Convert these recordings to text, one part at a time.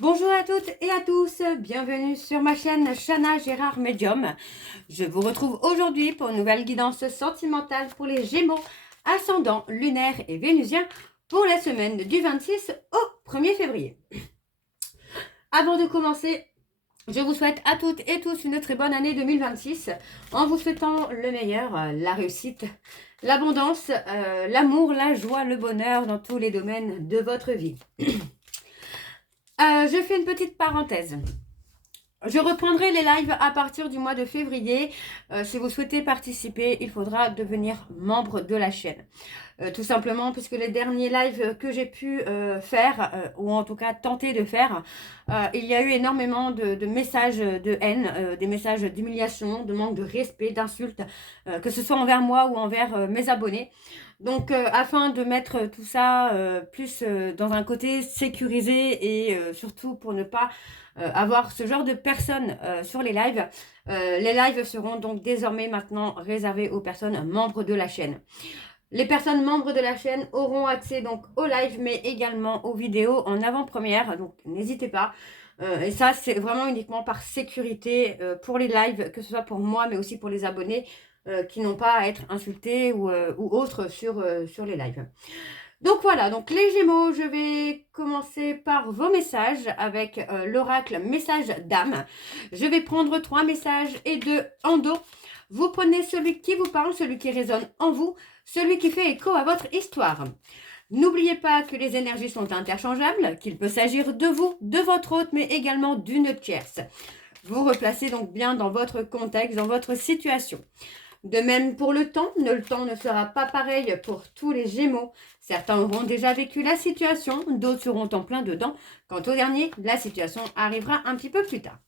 Bonjour à toutes et à tous, bienvenue sur ma chaîne Chana Gérard Medium. Je vous retrouve aujourd'hui pour une nouvelle guidance sentimentale pour les Gémeaux, ascendant, lunaire et vénusien pour la semaine du 26 au 1er février. Avant de commencer, je vous souhaite à toutes et tous une très bonne année 2026 en vous souhaitant le meilleur, la réussite, l'abondance, l'amour, la joie, le bonheur dans tous les domaines de votre vie. Je fais une petite parenthèse. Je reprendrai les lives à partir du mois de février. Si vous souhaitez participer, il faudra devenir membre de la chaîne. Tout simplement puisque les derniers lives que j'ai pu faire, ou en tout cas tenter de faire, il y a eu énormément de messages de haine, des messages d'humiliation, de manque de respect, d'insultes, que ce soit envers moi ou envers mes abonnés. Donc, afin de mettre tout ça plus dans un côté sécurisé et surtout pour ne pas avoir ce genre de personnes sur les lives seront donc désormais maintenant réservés aux personnes membres de la chaîne. Les personnes membres de la chaîne auront accès donc aux lives, mais également aux vidéos en avant-première, donc n'hésitez pas. Et ça, c'est vraiment uniquement par sécurité pour les lives, que ce soit pour moi, mais aussi pour les abonnés qui n'ont pas à être insultés ou autres sur les lives. Donc voilà, donc les Gémeaux, je vais commencer par vos messages avec l'oracle message d'âme. Je vais prendre 3 messages et 2 en dos. Vous prenez celui qui vous parle, celui qui résonne en vous, celui qui fait écho à votre histoire. N'oubliez pas que les énergies sont interchangeables, qu'il peut s'agir de vous, de votre hôte, mais également d'une tierce. Vous replacez donc bien dans votre contexte, dans votre situation. De même pour le temps ne sera pas pareil pour tous les Gémeaux. Certains auront déjà vécu la situation, d'autres seront en plein dedans. Quant au dernier, la situation arrivera un petit peu plus tard.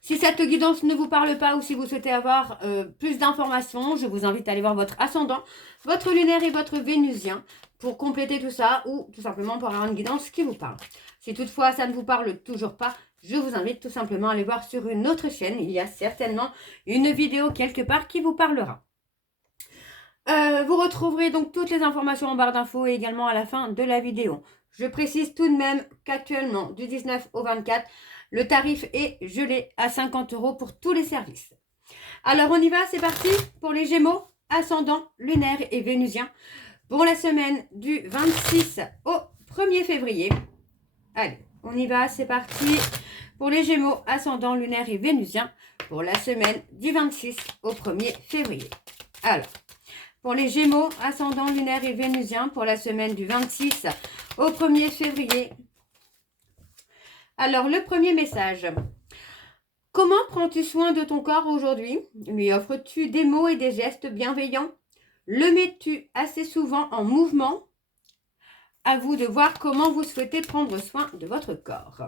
Si cette guidance ne vous parle pas ou si vous souhaitez avoir plus d'informations, je vous invite à aller voir votre ascendant, votre lunaire et votre vénusien pour compléter tout ça ou tout simplement pour avoir une guidance qui vous parle. Si toutefois ça ne vous parle toujours pas, je vous invite tout simplement à aller voir sur une autre chaîne. Il y a certainement une vidéo quelque part qui vous parlera. Vous retrouverez donc toutes les informations en barre d'infos et également à la fin de la vidéo. Je précise tout de même qu'actuellement, du 19 au 24, le tarif est gelé à 50 € pour tous les services. Alors on y va, c'est parti pour les Gémeaux, ascendant, lunaire et vénusien pour la semaine du 26 au 1er février. Allez, on y va, c'est parti pour les Gémeaux, ascendant, lunaire et vénusien pour la semaine du 26 au 1er février. Alors, pour les Gémeaux, ascendant, lunaire et vénusien pour la semaine du 26 au 1er février. Alors, le premier message. Comment prends-tu soin de ton corps aujourd'hui? Lui offres-tu des mots et des gestes bienveillants? Le mets-tu assez souvent en mouvement? À vous de voir comment vous souhaitez prendre soin de votre corps.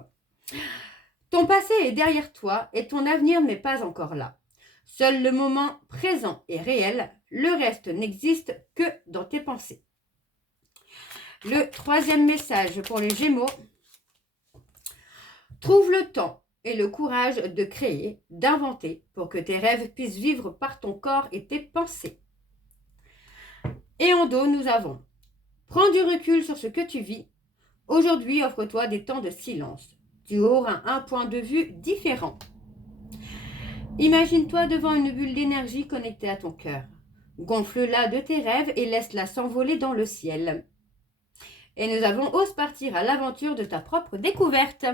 Ton passé est derrière toi et ton avenir n'est pas encore là. Seul le moment présent est réel, le reste n'existe que dans tes pensées. Le troisième message pour les Gémeaux. Trouve le temps et le courage de créer, d'inventer pour que tes rêves puissent vivre par ton corps et tes pensées. Et en dos, nous avons prends du recul sur ce que tu vis. Aujourd'hui, offre-toi des temps de silence. Tu auras un point de vue différent. Imagine-toi devant une bulle d'énergie connectée à ton cœur. Gonfle-la de tes rêves et laisse-la s'envoler dans le ciel. Et nous avons ose partir à l'aventure de ta propre découverte.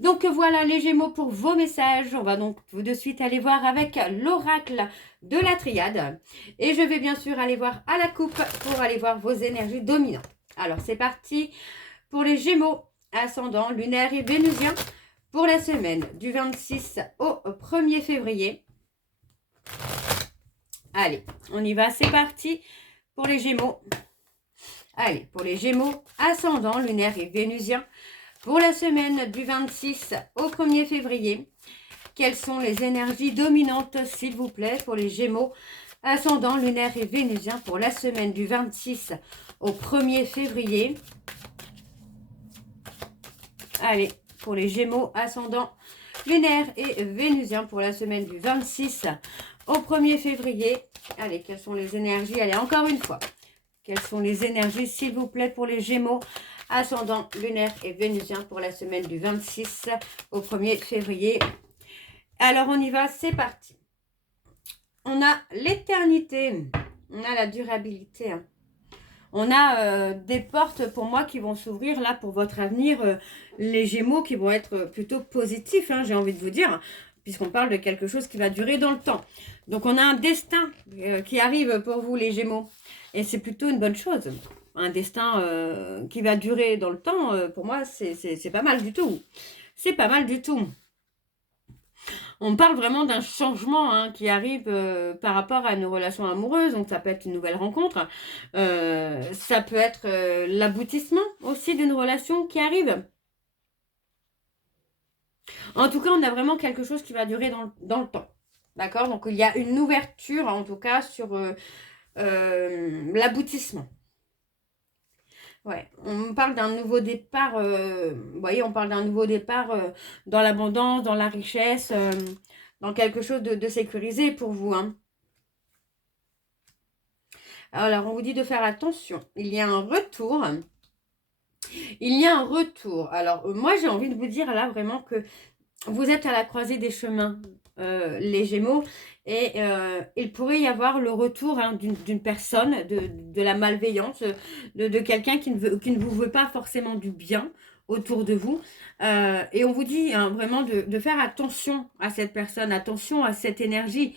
Donc voilà les Gémeaux pour vos messages. On va donc tout de suite aller voir avec l'oracle de la triade. Et je vais bien sûr aller voir à la coupe pour aller voir vos énergies dominantes. Alors c'est parti pour les Gémeaux, ascendant, lunaire et vénusien pour la semaine du 26 au 1er février. Allez, on y va, c'est parti pour les Gémeaux. Allez, pour les Gémeaux, ascendant, lunaire et vénusien pour la semaine du 26 au 1er février. Quelles sont les énergies dominantes, s'il vous plaît, pour les Gémeaux, ascendant, lunaire et vénusien pour la semaine du 26 au 1er février. Allez, pour les Gémeaux, ascendant, lunaire et vénusien pour la semaine du 26 au 1er février. Allez, quelles sont les énergies? Allez, encore une fois. Quelles sont les énergies, s'il vous plaît, pour les Gémeaux, ascendant lunaire et vénusien pour la semaine du 26 au 1er février. Alors, on y va, c'est parti. On a l'éternité, on a la durabilité. On a des portes pour moi qui vont s'ouvrir là pour votre avenir. Les Gémeaux qui vont être plutôt positifs, hein, j'ai envie de vous dire, puisqu'on parle de quelque chose qui va durer dans le temps. Donc on a un destin qui arrive pour vous les Gémeaux. Et c'est plutôt une bonne chose. Un destin qui va durer dans le temps, pour moi, c'est pas mal du tout. C'est pas mal du tout. On parle vraiment d'un changement hein, qui arrive par rapport à nos relations amoureuses. Donc, ça peut être une nouvelle rencontre. Ça peut être l'aboutissement aussi d'une relation qui arrive. En tout cas, on a vraiment quelque chose qui va durer dans le temps. D'accord? Donc, il y a une ouverture, en tout cas, sur l'aboutissement. Ouais, on parle d'un nouveau départ, vous voyez, on parle d'un nouveau départ dans l'abondance, dans la richesse, dans quelque chose de sécurisé pour vous. Hein. Alors, on vous dit de faire attention. Il y a un retour. Il y a un retour. Alors, moi, j'ai envie de vous dire là vraiment que vous êtes à la croisée des chemins, les Gémeaux, et il pourrait y avoir le retour hein, d'une personne, de la malveillance, de quelqu'un qui ne vous veut pas forcément du bien autour de vous. Et on vous dit hein, vraiment de faire attention à cette personne, attention à cette énergie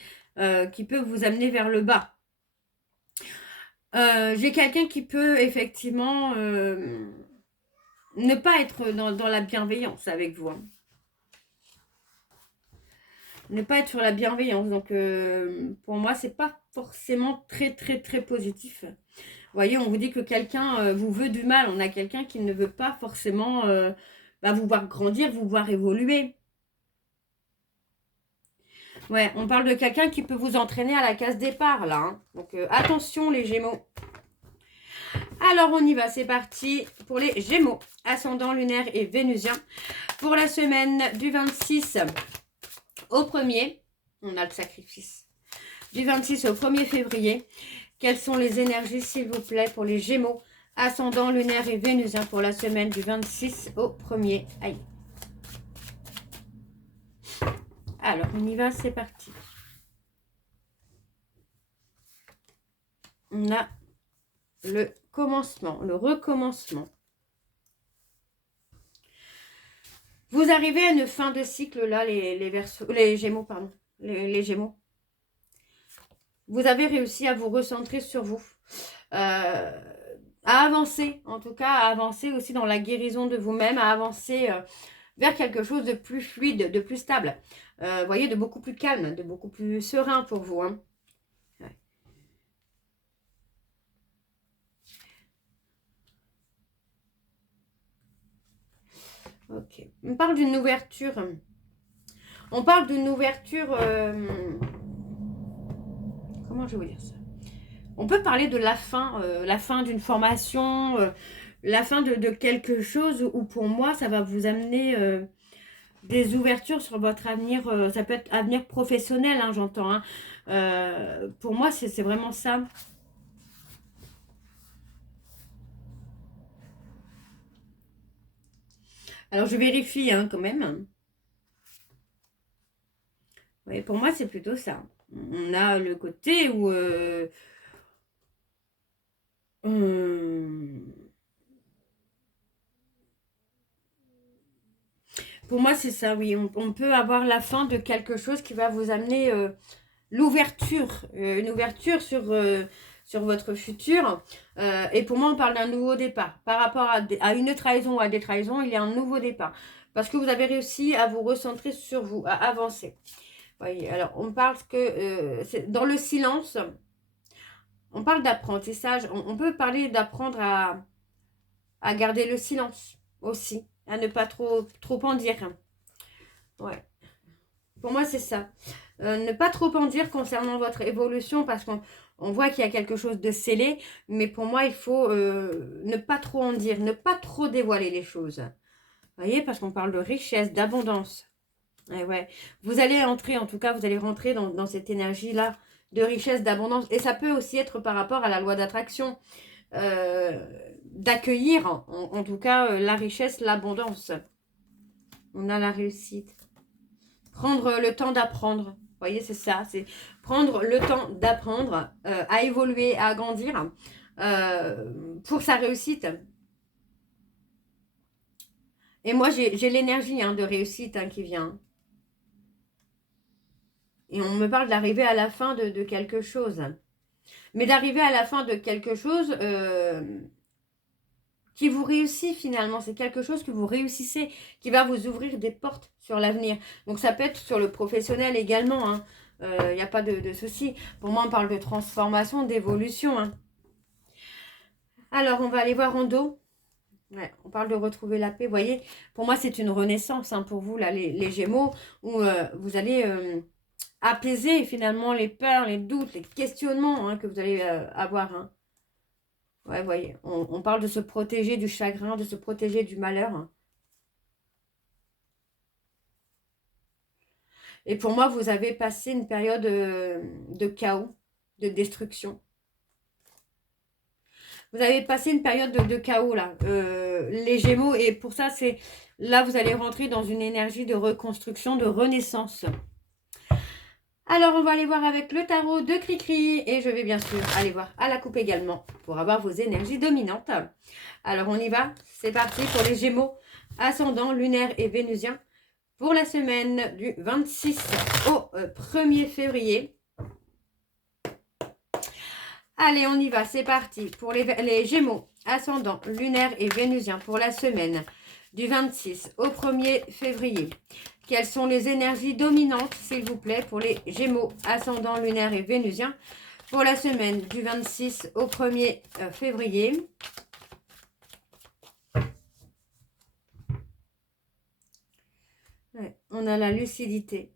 qui peut vous amener vers le bas. J'ai quelqu'un qui peut effectivement ne pas être dans la bienveillance avec vous. Hein. Ne pas être sur la bienveillance. Donc, pour moi, c'est pas forcément très, très, très positif. Vous voyez, on vous dit que quelqu'un vous veut du mal. On a quelqu'un qui ne veut pas forcément vous voir grandir, vous voir évoluer. Ouais, on parle de quelqu'un qui peut vous entraîner à la case départ, là. Hein. Donc, attention, les Gémeaux. Alors, on y va. C'est parti pour les Gémeaux. Ascendant lunaire et vénusien. Pour la semaine du 26 au 1er, on a le sacrifice. Du 26 au 1er février, quelles sont les énergies, s'il vous plaît, pour les Gémeaux, ascendant lunaire et vénusien pour la semaine du 26 au 1er. Aïe. Alors, on y va, c'est parti. On a le commencement, le recommencement. Vous arrivez à une fin de cycle, là, les Gémeaux, pardon. Les Gémeaux. Vous avez réussi à vous recentrer sur vous. À avancer, en tout cas, à avancer aussi dans la guérison de vous-même, à avancer vers quelque chose de plus fluide, de plus stable. Vous voyez, de beaucoup plus calme, de beaucoup plus serein pour vous. Hein. Ouais. Ok. On parle d'une ouverture. On parle d'une ouverture... comment je vais vous dire ça? On peut parler de la fin d'une formation, la fin de quelque chose où pour moi, ça va vous amener des ouvertures sur votre avenir. Ça peut être avenir professionnel, hein, j'entends. Hein. Pour moi, c'est vraiment ça. Alors, je vérifie hein, quand même. Ouais, pour moi, c'est plutôt ça. On a le côté où... pour moi, c'est ça, oui. On peut avoir la fin de quelque chose qui va vous amener l'ouverture, une ouverture sur votre futur. Et pour moi, on parle d'un nouveau départ. Par rapport à une trahison ou à des trahisons, il y a un nouveau départ. Parce que vous avez réussi à vous recentrer sur vous, à avancer. Voyez, alors, on parle que dans le silence, on parle d'apprentissage. On peut parler d'apprendre à garder le silence aussi, à ne pas trop en dire. Ouais. Pour moi, c'est ça. Ne pas trop en dire concernant votre évolution parce qu'on voit qu'il y a quelque chose de scellé. Mais pour moi, il faut ne pas trop en dire, ne pas trop dévoiler les choses. Vous voyez, parce qu'on parle de richesse, d'abondance. Et ouais. Vous allez entrer, en tout cas, vous allez rentrer dans cette énergie-là de richesse, d'abondance. Et ça peut aussi être par rapport à la loi d'attraction. d'accueillir, en tout cas, la richesse, l'abondance. On a la réussite. Prendre le temps d'apprendre. Vous voyez, c'est ça. C'est prendre le temps d'apprendre, à évoluer, à grandir pour sa réussite. Et moi, j'ai l'énergie de réussite qui vient. Et on me parle d'arriver à la fin de quelque chose. Mais d'arriver à la fin de quelque chose qui vous réussit finalement. C'est quelque chose que vous réussissez, qui va vous ouvrir des portes sur l'avenir. Donc ça peut être sur le professionnel également. Il n'y a pas de souci. Pour moi, on parle de transformation, d'évolution. Alors, on va aller voir en dos. Ouais, on parle de retrouver la paix. Vous voyez, pour moi, c'est une renaissance pour vous, là, les Gémeaux, où vous allez apaiser finalement les peurs, les doutes, les questionnements que vous allez avoir. Ouais, vous voyez, on parle de se protéger du chagrin, de se protéger du malheur. Et pour moi, vous avez passé une période de chaos, de destruction. Vous avez passé une période de chaos, là, les Gémeaux. Et pour ça, c'est là, vous allez rentrer dans une énergie de reconstruction, de renaissance. Alors, on va aller voir avec le tarot de Cricri. Et je vais bien sûr aller voir à la coupe également pour avoir vos énergies dominantes. Alors, on y va. C'est parti pour les Gémeaux, ascendant, lunaire et vénusien. Pour la semaine du 26 au 1er février. Allez, on y va. C'est parti pour les Gémeaux, ascendant, lunaire et vénusien. Pour la semaine du 26 au 1er février. Quelles sont les énergies dominantes, s'il vous plaît, pour les Gémeaux, ascendant, lunaire et vénusien, pour la semaine du 26 au 1er février. Ouais, on a la lucidité.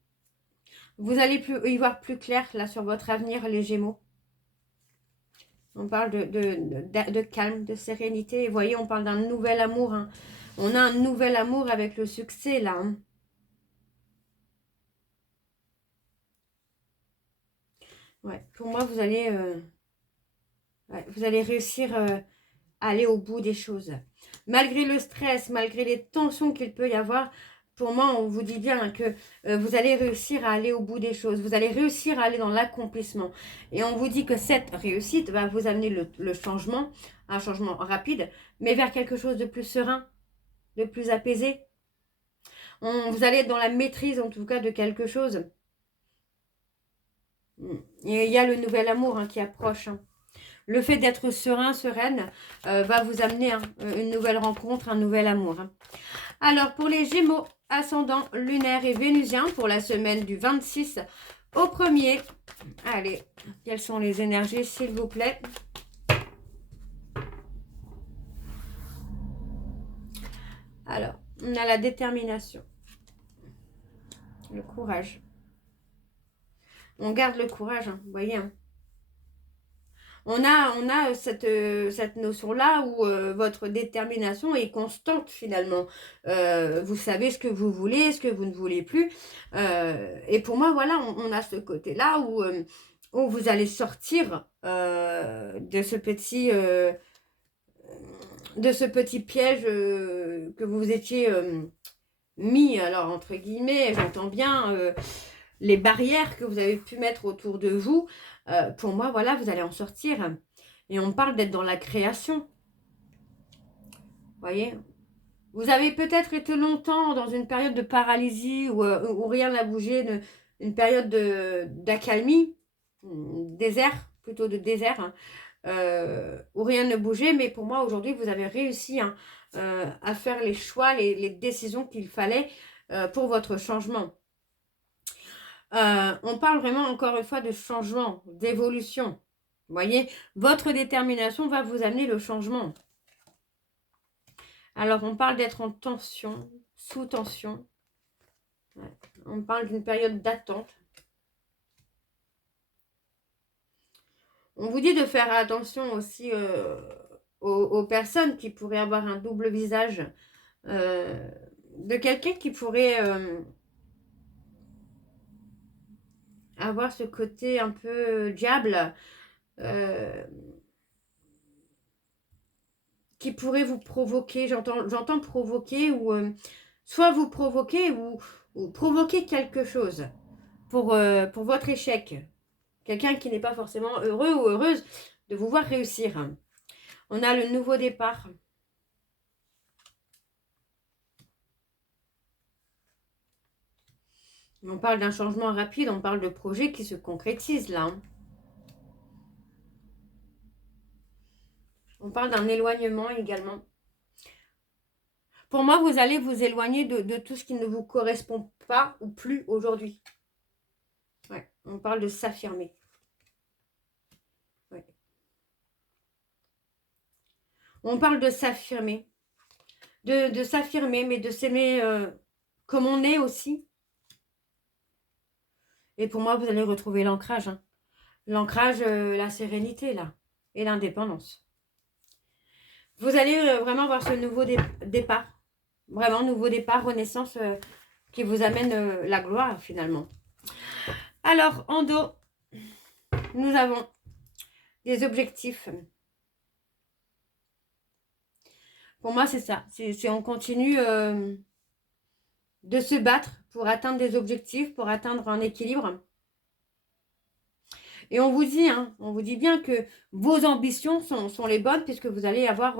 Vous allez y voir plus clair, là, sur votre avenir, les Gémeaux. On parle de calme, de sérénité. Et vous voyez, on parle d'un nouvel amour. On a un nouvel amour avec le succès, là. Ouais, pour moi, vous allez réussir à aller au bout des choses. Malgré le stress, malgré les tensions qu'il peut y avoir, pour moi, on vous dit bien que vous allez réussir à aller au bout des choses. Vous allez réussir à aller dans l'accomplissement. Et on vous dit que cette réussite va vous amener le changement, un changement rapide, mais vers quelque chose de plus serein, de plus apaisé. Vous allez être dans la maîtrise, en tout cas, de quelque chose. Et il y a le nouvel amour qui approche. Le fait d'être serein, sereine, va vous amener une nouvelle rencontre, un nouvel amour. Alors, pour les Gémeaux, ascendant, lunaire et vénusien, pour la semaine du 26 au 1er. Allez, quelles sont les énergies, s'il vous plaît? Alors, on a la détermination, le courage. On garde le courage, vous voyez. On a cette notion-là où votre détermination est constante finalement. Vous savez ce que vous voulez, ce que vous ne voulez plus. Et pour moi, voilà, on a ce côté-là où vous allez sortir de ce petit piège que vous étiez mis, alors entre guillemets, j'entends bien les barrières que vous avez pu mettre autour de vous. Pour moi, voilà, vous allez en sortir. Et on parle d'être dans la création. Vous voyez, vous avez peut-être été longtemps dans une période de paralysie où rien n'a bougé, une période d'accalmie, désert, plutôt de désert, où rien ne bougeait. Mais pour moi, aujourd'hui, vous avez réussi à faire les choix, les décisions qu'il fallait pour votre changement. On parle vraiment encore une fois de changement, d'évolution. Vous voyez, votre détermination va vous amener le changement. Alors, on parle d'être en tension, sous tension. Ouais. On parle d'une période d'attente. On vous dit de faire attention aussi aux personnes qui pourraient avoir un double visage. De quelqu'un qui pourrait avoir ce côté un peu diable. qui pourrait vous provoquer. J'entends provoquer ou soit vous provoquer ou provoquer quelque chose pour votre échec. Quelqu'un qui n'est pas forcément heureux ou heureuse de vous voir réussir. On a le nouveau départ. On parle d'un changement rapide, on parle de projets qui se concrétisent là. On parle d'un éloignement également. Pour moi, vous allez vous éloigner de tout ce qui ne vous correspond pas ou plus aujourd'hui. Ouais, on parle de s'affirmer. Ouais. On parle de s'affirmer. De s'affirmer, mais de s'aimer comme on est aussi. Et pour moi, vous allez retrouver l'ancrage. Hein. L'ancrage, la sérénité, là. Et l'indépendance. Vous allez vraiment voir ce nouveau départ. Vraiment, nouveau départ, renaissance qui vous amène la gloire, finalement. Alors, en dos, nous avons des objectifs. Pour moi, c'est ça. C'est on continue de se battre pour atteindre des objectifs, pour atteindre un équilibre. Et on vous dit bien que vos ambitions sont les bonnes puisque vous allez avoir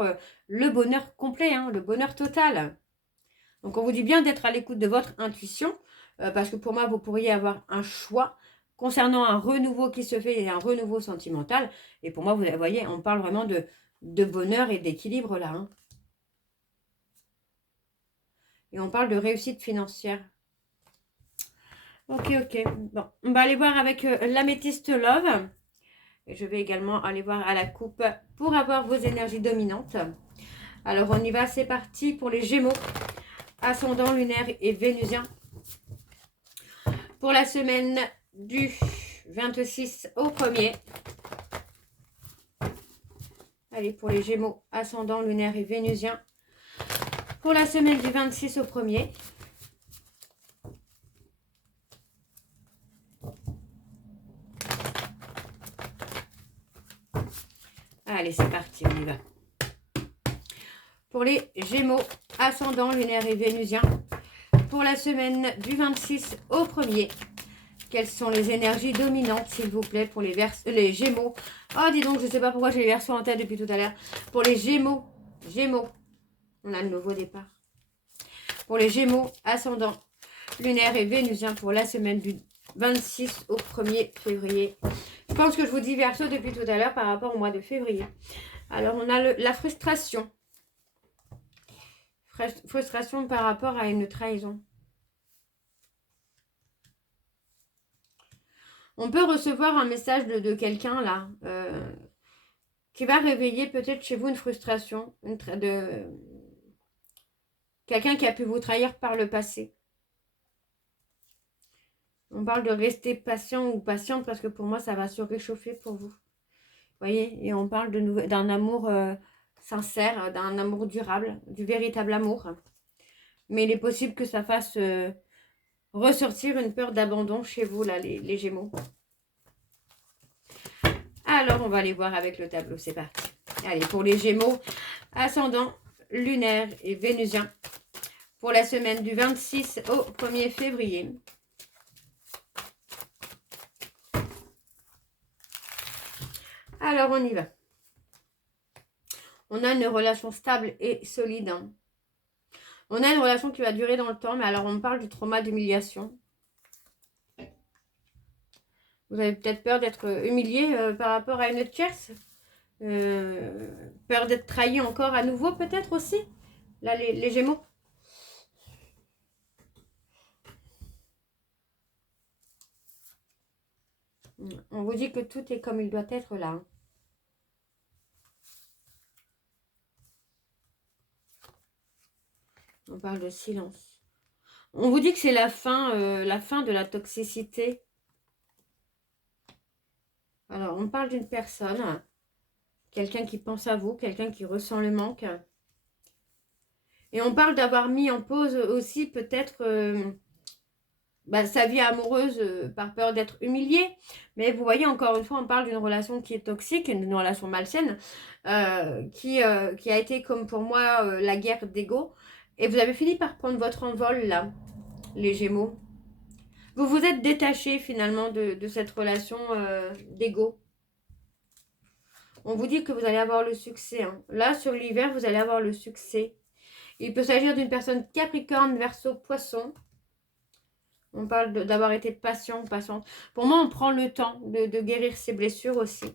le bonheur complet, hein, le bonheur total. Donc, on vous dit bien d'être à l'écoute de votre intuition parce que pour moi, vous pourriez avoir un choix concernant un renouveau qui se fait et un renouveau sentimental. Et pour moi, vous voyez, on parle vraiment de bonheur et d'équilibre là. Hein. Et on parle de réussite financière. Ok. Bon, on va aller voir avec l'améthyste Love. Et je vais également aller voir à la coupe pour avoir vos énergies dominantes. Alors, on y va. C'est parti pour les Gémeaux, ascendant lunaire et vénusien. Pour la semaine du 26 au 1er. Allez, pour les Gémeaux, ascendant lunaire et vénusien. Pour la semaine du 26 au 1er. Allez, c'est parti, on y va. Pour les Gémeaux, ascendant lunaire et vénusien. Pour la semaine du 26 au 1er. Quelles sont les énergies dominantes, s'il vous plaît, pour les Gémeaux? Oh, dis donc, je ne sais pas pourquoi j'ai les Verseaux en tête depuis tout à l'heure. Pour les Gémeaux, on a le nouveau départ. Pour les Gémeaux, ascendant lunaire et vénusien pour la semaine du 26 au 1er février. Je pense que je vous dis Verseau depuis tout à l'heure par rapport au mois de février. Alors, on a la frustration. Frustration par rapport à une trahison. On peut recevoir un message de quelqu'un là qui va réveiller peut-être chez vous une frustration de quelqu'un qui a pu vous trahir par le passé. On parle de rester patient ou patiente parce que pour moi, ça va se réchauffer pour vous. Vous voyez? Et on parle d'un amour sincère, d'un amour durable, du véritable amour. Mais il est possible que ça fasse ressortir une peur d'abandon chez vous, là, les Gémeaux. Alors, on va aller voir avec le tableau. C'est parti. Allez, pour les Gémeaux, ascendant lunaire et vénusien. Pour la semaine du 26 au 1er février. Alors, on y va. On a une relation stable et solide. Hein. On a une relation qui va durer dans le temps, mais alors on parle du trauma d'humiliation. Vous avez peut-être peur d'être humilié par rapport à une tierce. Peur d'être trahi encore à nouveau, peut-être aussi. Là, les Gémeaux. On vous dit que tout est comme il doit être là. Hein. On parle de silence. On vous dit que c'est la fin de la toxicité. Alors, on parle d'une personne, quelqu'un qui pense à vous, quelqu'un qui ressent le manque. Et on parle d'avoir mis en pause aussi peut-être sa vie amoureuse par peur d'être humilié. Mais vous voyez, encore une fois, on parle d'une relation qui est toxique, d'une relation malsaine, qui a été comme pour moi la guerre d'ego. Et vous avez fini par prendre votre envol là, les Gémeaux. Vous vous êtes détaché finalement de cette relation d'ego. On vous dit que vous allez avoir le succès. Hein. Là, sur l'hiver, vous allez avoir le succès. Il peut s'agir d'une personne Capricorne, Verseau, Poisson. On parle d'avoir été patient ou patiente. Pour moi, on prend le temps de guérir ses blessures aussi.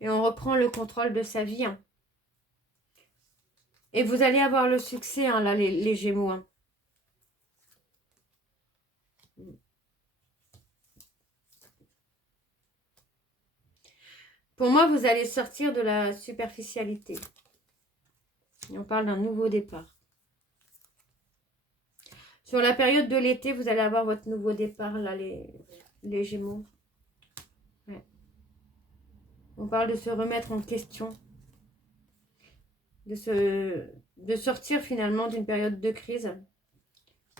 Et on reprend le contrôle de sa vie. Hein. Et vous allez avoir le succès, hein, là, les Gémeaux. Hein. Pour moi, vous allez sortir de la superficialité. Et on parle d'un nouveau départ. Sur la période de l'été, vous allez avoir votre nouveau départ, là, les Gémeaux. Ouais. On parle de se remettre en question. De sortir finalement d'une période de crise.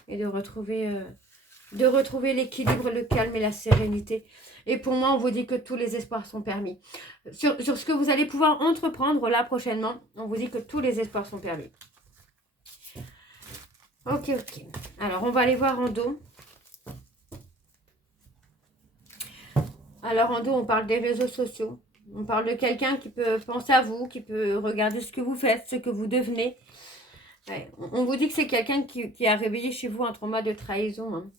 Et de retrouver l'équilibre, le calme et la sérénité. Et pour moi, on vous dit que tous les espoirs sont permis. Sur ce que vous allez pouvoir entreprendre là prochainement, on vous dit que tous les espoirs sont permis. Ok. Alors, on va aller voir en dos. Alors, en dos, on parle des réseaux sociaux. On parle de quelqu'un qui peut penser à vous, qui peut regarder ce que vous faites, ce que vous devenez. Ouais, on vous dit que c'est quelqu'un qui a réveillé chez vous un trauma de trahison. Hein.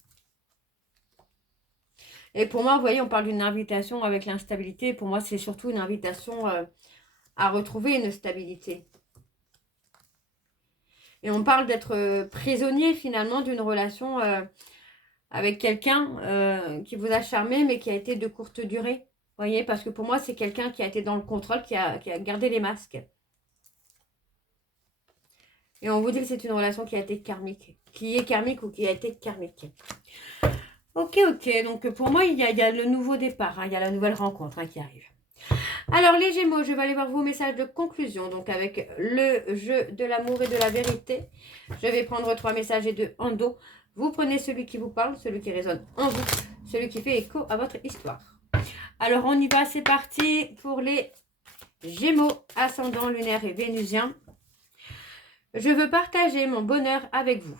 Et pour moi, vous voyez, on parle d'une invitation avec l'instabilité. Pour moi, c'est surtout une invitation à retrouver une stabilité. Et on parle d'être prisonnier finalement d'une relation avec quelqu'un qui vous a charmé, mais qui a été de courte durée. Vous voyez, parce que pour moi, c'est quelqu'un qui a été dans le contrôle, qui a gardé les masques. Et on vous dit que c'est une relation qui a été karmique. Qui est karmique ou qui a été karmique. Ok. Donc pour moi, il y a le nouveau départ. Hein, il y a la nouvelle rencontre qui arrive. Alors les Gémeaux, je vais aller voir vos messages de conclusion. Donc avec le jeu de l'amour et de la vérité. Je vais prendre 3 messages et 2 en dos. Vous prenez celui qui vous parle, celui qui résonne en vous, celui qui fait écho à votre histoire. Alors on y va, c'est parti pour les Gémeaux, ascendant lunaire et vénusien. Je veux partager mon bonheur avec vous.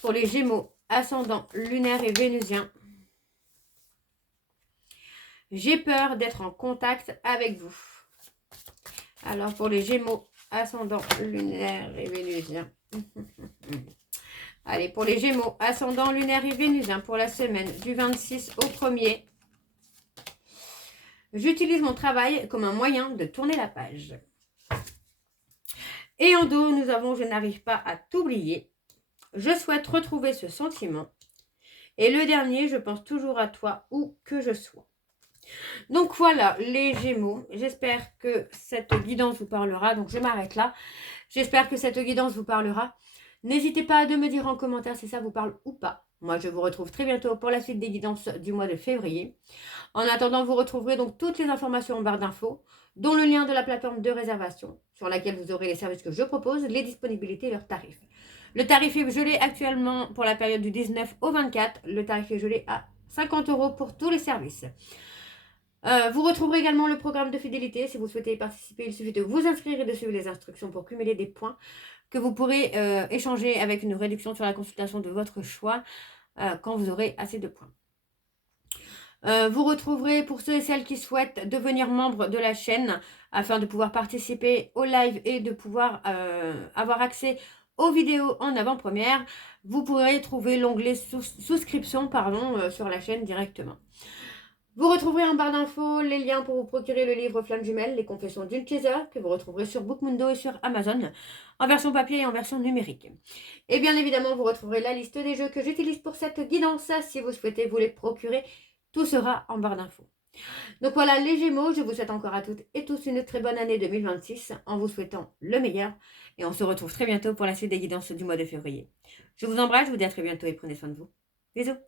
Pour les Gémeaux, ascendant lunaire et vénusien. J'ai peur d'être en contact avec vous. Alors pour les Gémeaux, ascendant lunaire et vénusien. Allez, pour les Gémeaux, ascendant lunaire et vénusien pour la semaine du 26 au 1er. J'utilise mon travail comme un moyen de tourner la page. Et en dos, nous avons je n'arrive pas à t'oublier. Je souhaite retrouver ce sentiment. Et le dernier, je pense toujours à toi où que je sois. Donc voilà, les Gémeaux. J'espère que cette guidance vous parlera. Donc je m'arrête là. J'espère que cette guidance vous parlera. N'hésitez pas à me dire en commentaire si ça vous parle ou pas. Moi, je vous retrouve très bientôt pour la suite des guidances du mois de février. En attendant, vous retrouverez donc toutes les informations en barre d'infos, dont le lien de la plateforme de réservation, sur laquelle vous aurez les services que je propose, les disponibilités et leurs tarifs. Le tarif est gelé actuellement pour la période du 19 au 24. Le tarif est gelé à 50 € pour tous les services. Vous retrouverez également le programme de fidélité. Si vous souhaitez y participer, il suffit de vous inscrire et de suivre les instructions pour cumuler des points que vous pourrez échanger avec une réduction sur la consultation de votre choix quand vous aurez assez de points. Vous retrouverez pour ceux et celles qui souhaitent devenir membres de la chaîne afin de pouvoir participer au live et de pouvoir avoir accès aux vidéos en avant-première. Vous pourrez trouver l'onglet souscription sur la chaîne directement. Vous retrouverez en barre d'infos les liens pour vous procurer le livre Flamme Jumelle, les confessions d'une chaser, que vous retrouverez sur Bookmundo et sur Amazon, en version papier et en version numérique. Et bien évidemment, vous retrouverez la liste des jeux que j'utilise pour cette guidance. Si vous souhaitez vous les procurer, tout sera en barre d'infos. Donc voilà les Gémeaux, je vous souhaite encore à toutes et tous une très bonne année 2026 en vous souhaitant le meilleur. Et on se retrouve très bientôt pour la suite des guidances du mois de février. Je vous embrasse, je vous dis à très bientôt et prenez soin de vous. Bisous.